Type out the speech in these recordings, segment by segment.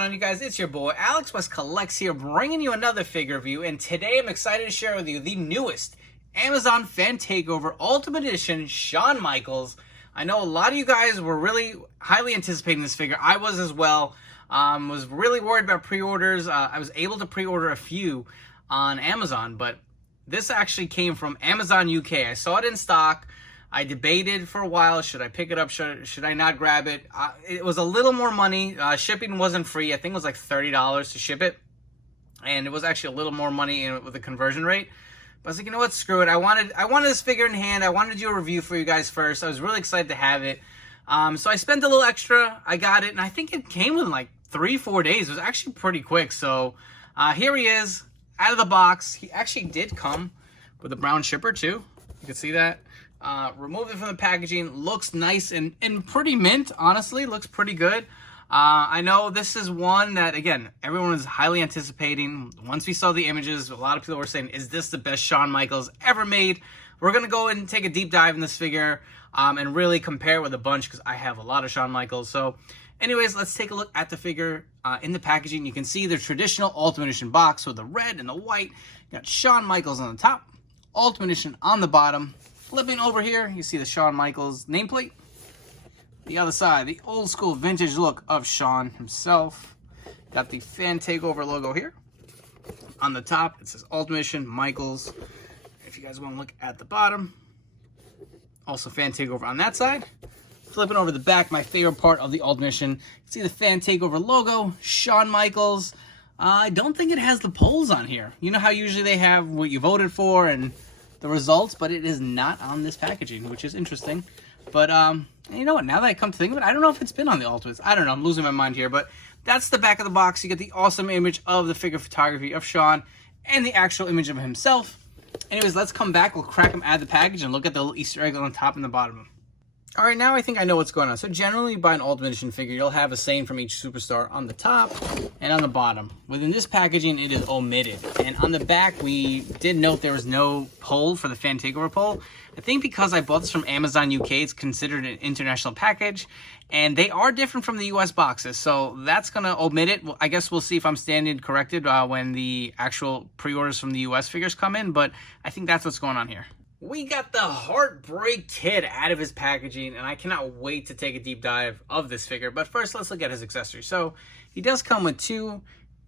going on, you guys? It's your boy Alex West Collects here, bringing you another figure review, and today I'm excited to share with you the newest Amazon Fan Takeover Ultimate Edition Shawn Michaels. I know a lot of you guys were really highly anticipating this figure. I was as well. Was really worried about pre-orders. I was able to pre-order a few on Amazon, but this actually came from Amazon UK. I saw it in stock. I debated for a while, should I pick it up, should I not grab it? It was a little more money. Shipping wasn't free. I think it was like $30 to ship it. And it was actually a little more money with the conversion rate. But I was like, you know what, screw it. I wanted this figure in hand. I wanted to do a review for you guys first. I was really excited to have it. So I spent a little extra. I got it, and I think it came within like 3-4 days. It was actually pretty quick. So here he is, out of the box. He actually did come with a brown shipper too. You can see that. Removed it from the packaging. Looks nice and pretty mint, honestly. Looks pretty good. I know this is one that, again, everyone was highly anticipating. Once we saw the images, a lot of people were saying, is this the best Shawn Michaels ever made? We're going to go and take a deep dive in this figure and really compare it with a bunch, because I have a lot of Shawn Michaels. So anyways, let's take a look at the figure in the packaging. You can see the traditional Ultimate Edition box with the red and the white. You got Shawn Michaels on the top, Ultimate Edition on the bottom. Flipping over here, you see the Shawn Michaels nameplate. The other side, the old school vintage look of Shawn himself. Got the Fan Takeover logo here. On the top, it says Ultimate Edition Michaels. If you guys want to look at the bottom, also Fan Takeover on that side. Flipping over the back, my favorite part of the Ultimate Edition. You see the Fan Takeover logo, Shawn Michaels. I don't think it has the polls on here. You know how usually they have what you voted for and the results, but it is not on this packaging, which is interesting. But you know what, now that I come to think of it, I don't know if it's been on the Ultimates. I don't know, I'm losing my mind here, but that's the back of the box. You get the awesome image of the figure photography of Shawn and the actual image of himself. Anyways, let's come back, we'll crack them out of the package and look at the little Easter egg on the top and the bottom. All right, now I think I know what's going on. So generally, by an Ultimate Edition figure, you'll have a saying from each superstar on the top and on the bottom. Within this packaging, it is omitted. And on the back, we did note there was no poll for the Fan Takeover poll. I think because I bought this from Amazon UK, it's considered an international package. And they are different from the US boxes. So that's going to omit it. I guess we'll see if I'm standing corrected when the actual pre-orders from the US figures come in. But I think that's what's going on here. We got the Heartbreak Kid out of his packaging, and I cannot wait to take a deep dive of this figure. But first, let's look at his accessories. So he does come with two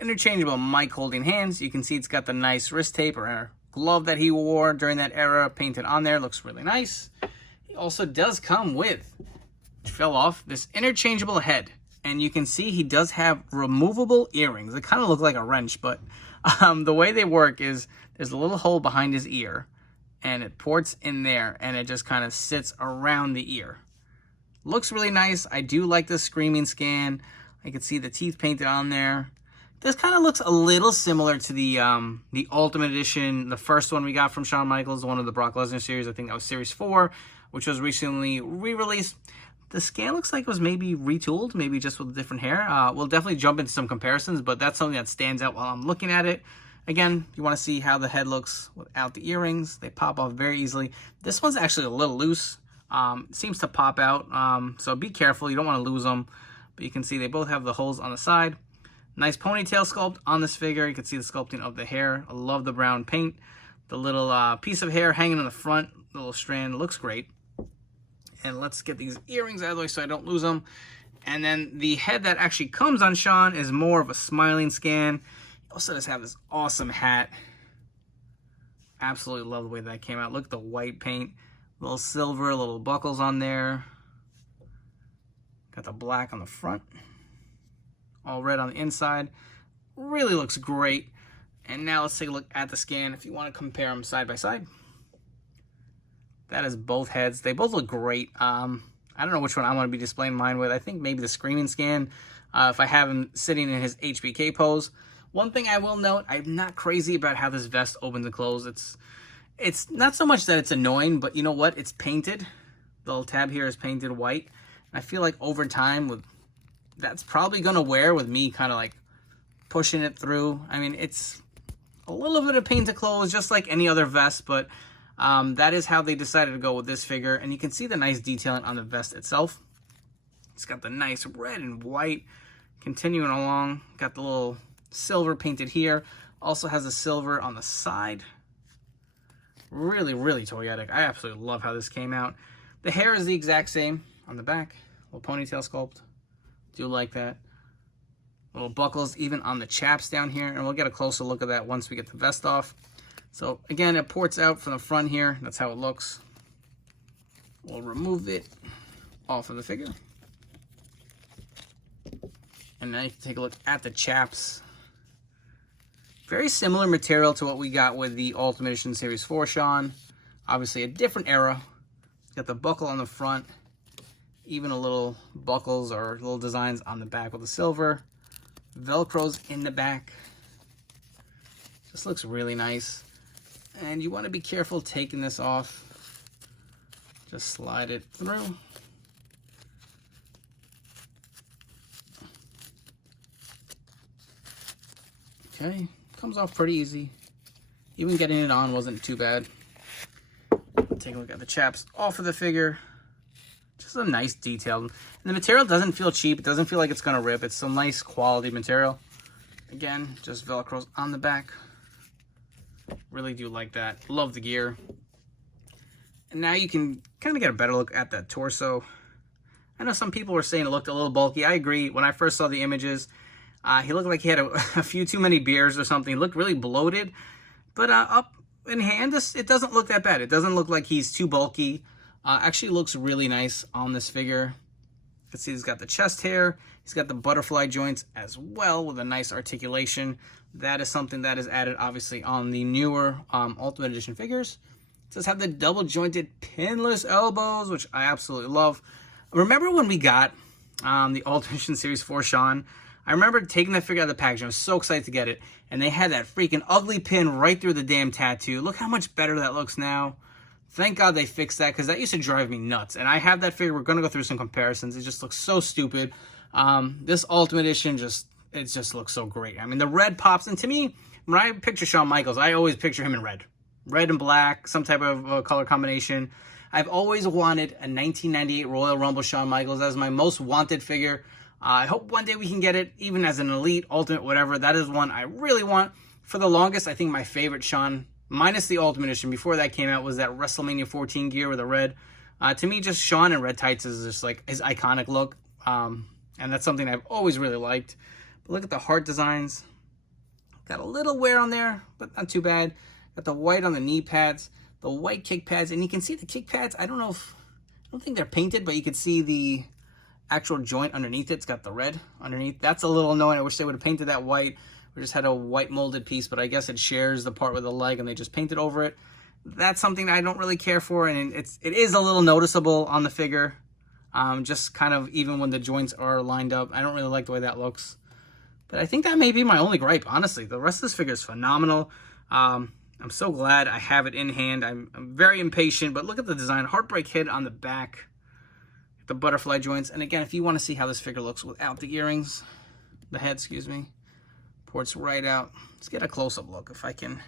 interchangeable mic holding hands. You can see it's got the nice wrist tape or glove that he wore during that era painted on there. Looks really nice. He also does come with, which fell off, this interchangeable head. And you can see he does have removable earrings. They kind of look like a wrench, but the way they work is there's a little hole behind his ear, and it ports in there, and it just kind of sits around the ear. Looks really nice. I do like the screaming scan. I can see the teeth painted on there. This kind of looks a little similar to the Ultimate Edition, the first one we got from Shawn Michaels, one of the Brock Lesnar series. I think that was Series 4, which was recently re-released. The scan looks like it was maybe retooled, maybe just with different hair. We'll definitely jump into some comparisons, but that's something that stands out while I'm looking at it. Again, you want to see how the head looks without the earrings. They pop off very easily. This one's actually a little loose. It seems to pop out, so be careful. You don't want to lose them. But you can see they both have the holes on the side. Nice ponytail sculpt on this figure. You can see the sculpting of the hair. I love the brown paint. The little piece of hair hanging in the front, the little strand, looks great. And let's get these earrings out of the way so I don't lose them. And then the head that actually comes on Shawn is more of a smiling scan. Also does have this awesome hat. Absolutely love the way that came out. Look at the white paint. Little silver, little buckles on there. Got the black on the front. All red on the inside. Really looks great. And now let's take a look at the scan if you want to compare them side by side. That is both heads. They both look great. I don't know which one I want to be displaying mine with. I think maybe the screaming scan. If I have him sitting in his HBK pose. One thing I will note, I'm not crazy about how this vest opens and closes. It's not so much that it's annoying, but you know what? It's painted. The little tab here is painted white. I feel like over time, that's probably going to wear with me kind of like pushing it through. I mean, it's a little bit of paint to close, just like any other vest, but that is how they decided to go with this figure. And you can see the nice detailing on the vest itself. It's got the nice red and white Continuing along, got the little silver painted here. Also has a silver on the side. Really, really toyetic. I absolutely love how this came out. The hair is the exact same on the back. Little ponytail sculpt. Do like that. Little buckles even on the chaps down here. And we'll get a closer look at that once we get the vest off. So again, it ports out from the front here. That's how it looks. We'll remove it off of the figure. And now you can take a look at the chaps. Very similar material to what we got with the Ultimate Edition Series 4 Shawn. Obviously a different era. Got the buckle on the front. Even a little buckles or little designs on the back with the silver. Velcros in the back. This looks really nice. And you want to be careful taking this off. Just slide it through. Okay, comes off pretty easy. Even getting it on wasn't too bad. Take a look at the chaps off of the figure. Just a nice detail. And the material doesn't feel cheap. It doesn't feel like it's gonna rip. It's some nice quality material. Again, just Velcros on the back. Really do like that. Love the gear. And now you can kind of get a better look at that torso. I know some people were saying it looked a little bulky. I agree. When I first saw the images, he looked like he had a few too many beers or something. He looked really bloated. But up in hand, it doesn't look that bad. It doesn't look like he's too bulky. Actually looks really nice on this figure. You can see he's got the chest hair. He's got the butterfly joints as well with a nice articulation. That is something that is added, obviously, on the newer Ultimate Edition figures. It does have the double jointed pinless elbows, which I absolutely love. Remember when we got the Ultimate Edition Series 4 Shawn? I remember taking that figure out of the package. I was so excited to get it. And they had that freaking ugly pin right through the damn tattoo. Look how much better that looks now. Thank God they fixed that, because that used to drive me nuts. And I have that figure. We're going to go through some comparisons. It just looks so stupid. This Ultimate Edition it just looks so great. I mean, the red pops. And to me, when I picture Shawn Michaels, I always picture him in red. Red and black, some type of color combination. I've always wanted a 1998 Royal Rumble Shawn Michaels as my most wanted figure. I hope one day we can get it, even as an Elite, Ultimate, whatever. That is one I really want. For the longest, I think my favorite Shawn, minus the Ultimate Edition, before that came out, was that WrestleMania 14 gear with the red. To me, just Shawn in red tights is just like his iconic look. And that's something I've always really liked. But look at the heart designs. Got a little wear on there, but not too bad. Got the white on the knee pads, the white kick pads, and you can see the kick pads. I don't think they're painted, but you can see the actual joint underneath it. It's got the red underneath. That's a little annoying. I wish they would have painted that white. We just had a white molded piece, but I guess it shares the part with the leg and they just painted over it. That's something I don't really care for, and it is a little noticeable on the figure. Just kind of even when the joints are lined up. I don't really like the way that looks. But I think that may be my only gripe, honestly. The rest of this figure is phenomenal. I'm so glad I have it in hand. I'm very impatient, but look at the design. Heartbreak Hit on the back. The butterfly joints. And again, if you want to see how this figure looks without the earrings, the head, excuse me, ports right out. Let's get a close-up look if I can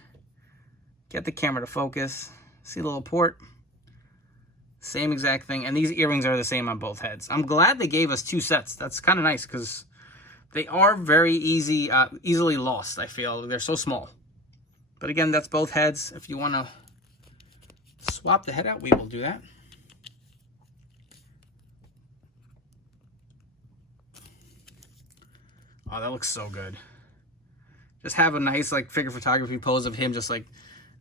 get the camera to focus. See the little port? Same exact thing. And these earrings are the same on both heads. I'm glad they gave us two sets. That's kind of nice because they are very easily lost, I feel. They're so small. But again, that's both heads. If you want to swap the head out, we will do that. Oh, that looks so good. Just have a nice like figure photography pose of him just like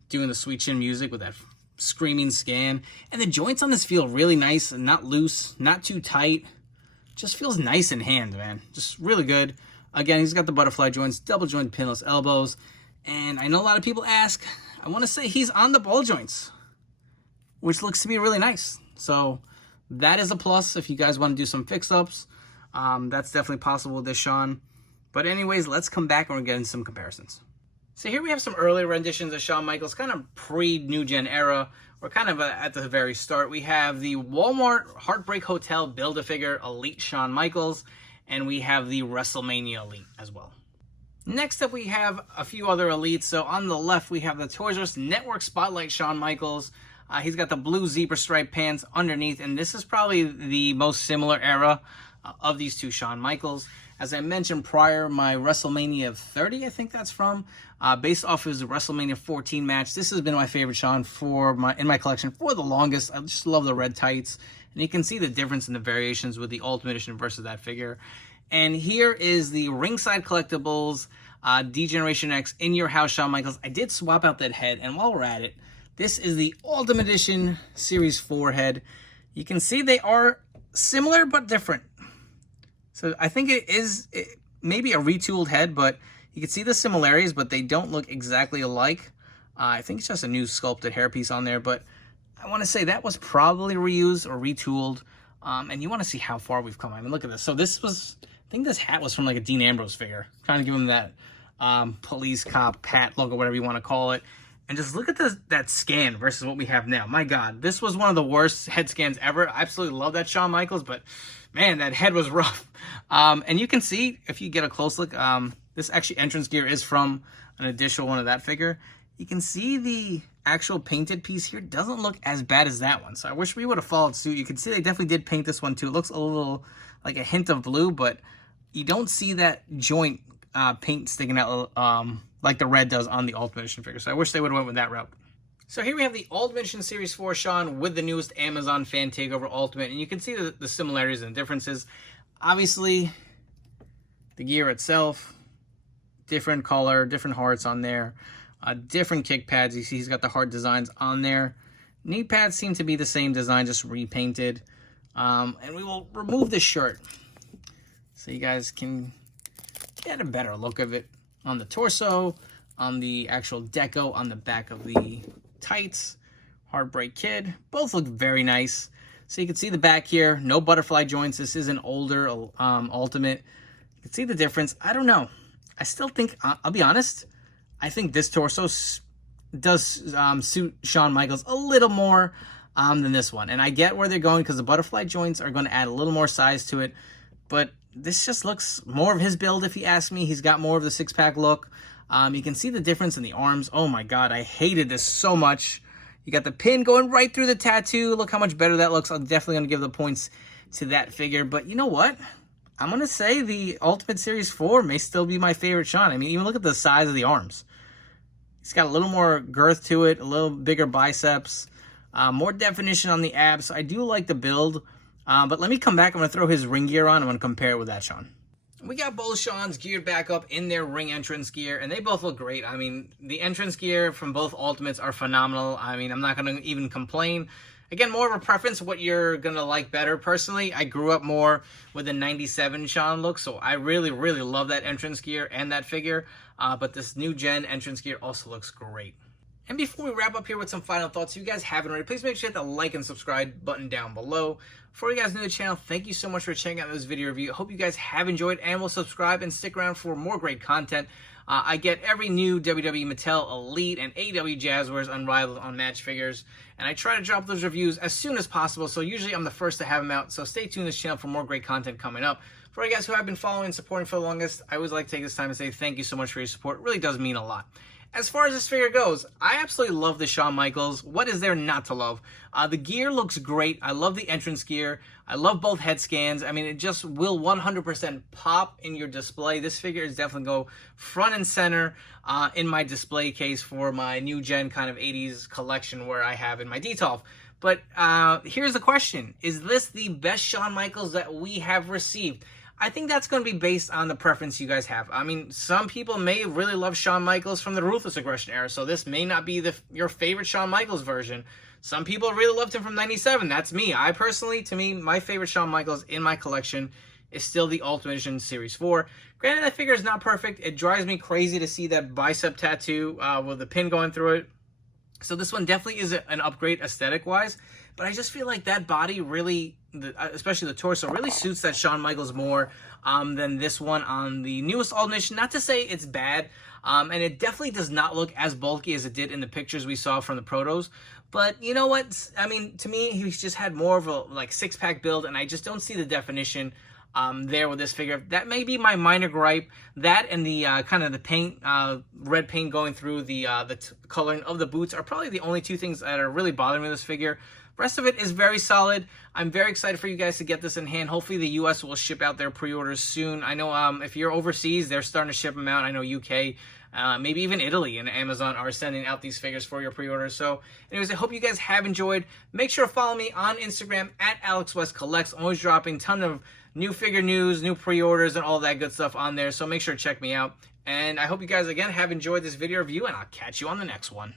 doing the sweet chin music with that screaming scan. And the joints on this feel really nice and not loose, not too tight. Just feels nice in hand, man. Just really good. Again, he's got the butterfly joints, double joint pinless elbows. And I know a lot of people ask, I want to say he's on the ball joints, which looks to be really nice. So that is a plus if you guys want to do some fix-ups. That's definitely possible with this Shawn. But anyways, let's come back and we're getting some comparisons. So here we have some earlier renditions of Shawn Michaels, kind of pre-New Gen era. We're kind of at the very start. We have the Walmart Heartbreak Hotel Build-A-Figure Elite Shawn Michaels, and we have the WrestleMania Elite as well. Next up, we have a few other Elites. So on the left, we have the Toys R Us Network Spotlight Shawn Michaels. He's got the blue zebra stripe pants underneath, and this is probably the most similar era of these two Shawn Michaels. As I mentioned prior, my WrestleMania 30, I think that's from, based off his WrestleMania 14 match. This has been my favorite Shawn in my collection for the longest. I just love the red tights. And you can see the difference in the variations with the Ultimate Edition versus that figure. And here is the Ringside Collectibles D-Generation X In Your House Shawn Michaels. I did swap out that head, and while we're at it, this is the Ultimate Edition Series 4 head. You can see they are similar but different. So I think it is maybe a retooled head, but you can see the similarities, but they don't look exactly alike. I think it's just a new sculpted hairpiece on there, but I want to say that was probably reused or retooled. And you want to see how far we've come. I mean, look at this. So this was, I think this hat was from like a Dean Ambrose figure. I'm trying to give him that police cop hat look or whatever you want to call it. And just look at that scan versus what we have now. My God, this was one of the worst head scans ever. I absolutely love that Shawn Michaels, but man, that head was rough. And you can see, if you get a close look, this actually entrance gear is from an additional one of that figure. You can see the actual painted piece here doesn't look as bad as that one. So I wish we would have followed suit. You can see they definitely did paint this one too. It looks a little like a hint of blue, but you don't see that joint paint sticking out like the red does on the Ultimate Edition figure. So I wish they would have went with that route. So here we have the Ultimate Edition Series 4 Shawn with the newest Amazon Fan Takeover Ultimate. And you can see the similarities and differences. Obviously, the gear itself, different color, different hearts on there. Different kick pads. You see he's got the heart designs on there. Knee pads seem to be the same design, just repainted. And we will remove this shirt so you guys can get a better look of it on the torso, on the actual deco, on the back of the tights. Heartbreak Kid. Both look very nice. So you can see the back here. No butterfly joints. This is an older Ultimate. You can see the difference. I don't know. I still think, I'll be honest, I think this torso does suit Shawn Michaels a little more than this one. And I get where they're going because the butterfly joints are going to add a little more size to it. But this just looks more of his build, if you ask me. He's got more of the six-pack look. You can see the difference in the arms. Oh, my God. I hated this so much. You got the pin going right through the tattoo. Look how much better that looks. I'm definitely going to give the points to that figure. But you know what? I'm going to say the Ultimate Series 4 may still be my favorite Shawn. I mean, even look at the size of the arms. He's got a little more girth to it, a little bigger biceps, more definition on the abs. So I do like the build. But let me come back. I'm going to throw his ring gear on. I'm going to compare it with that Shawn. We got both Shawns geared back up in their ring entrance gear, and they both look great. I mean, the entrance gear from both Ultimates are phenomenal. I mean, I'm not going to even complain. Again, more of a preference, what you're going to like better. Personally, I grew up more with the 97 Shawn look, so I really, really love that entrance gear and that figure. But this new gen entrance gear also looks great. And before we wrap up here with some final thoughts, if you guys haven't already, please make sure to hit the like and subscribe button down below. For you guys new to the channel, thank you so much for checking out this video review. I hope you guys have enjoyed and will subscribe and stick around for more great content. I get every new WWE Mattel Elite and AEW Jazzwares Unrivaled on match figures, and I try to drop those reviews as soon as possible, so usually I'm the first to have them out, so stay tuned to this channel for more great content coming up. For you guys who have been following and supporting for the longest, I always like to take this time to say thank you so much for your support. It really does mean a lot. As far as this figure goes, I absolutely love the Shawn Michaels. What is there not to love? The gear looks great. I love the entrance gear. I love both head scans. I mean, it just will 100% pop in your display. This figure is definitely go front and center in my display case for my new gen kind of 80s collection where I have in my Detolf. But here's the question. Is this the best Shawn Michaels that we have received? I think that's going to be based on the preference you guys have. I mean, some people may really love Shawn Michaels from the Ruthless Aggression era, so this may not be your favorite Shawn Michaels version. Some people really loved him from 97. That's me. I personally, to me, my favorite Shawn Michaels in my collection is still the Ultimate Edition Series 4. Granted, that figure is not perfect. It drives me crazy to see that bicep tattoo with the pin going through it. So this one definitely is an upgrade aesthetic-wise. But I just feel like that body really, especially the torso, really suits that Shawn Michaels more than this one on the newest Ultimate Edition. Not to say it's bad, and it definitely does not look as bulky as it did in the pictures we saw from the protos. But you know what? I mean, to me, he's just had more of a like six-pack build, and I just don't see the definition there with this figure. That may be my minor gripe. That and the kind of the paint, red paint going through the coloring of the boots are probably the only two things that are really bothering me with this figure. Rest of it is very solid. I'm very excited for you guys to get this in hand. Hopefully the US will ship out their pre-orders soon. I know if you're overseas, they're starting to ship them out. I know UK, maybe even Italy and Amazon are sending out these figures for your pre-orders. So anyways, I hope you guys have enjoyed. Make sure to follow me on Instagram at AlexWestCollects. I'm always dropping a ton of new figure news, new pre-orders, and all that good stuff on there. So make sure to check me out. And I hope you guys, again, have enjoyed this video review, and I'll catch you on the next one.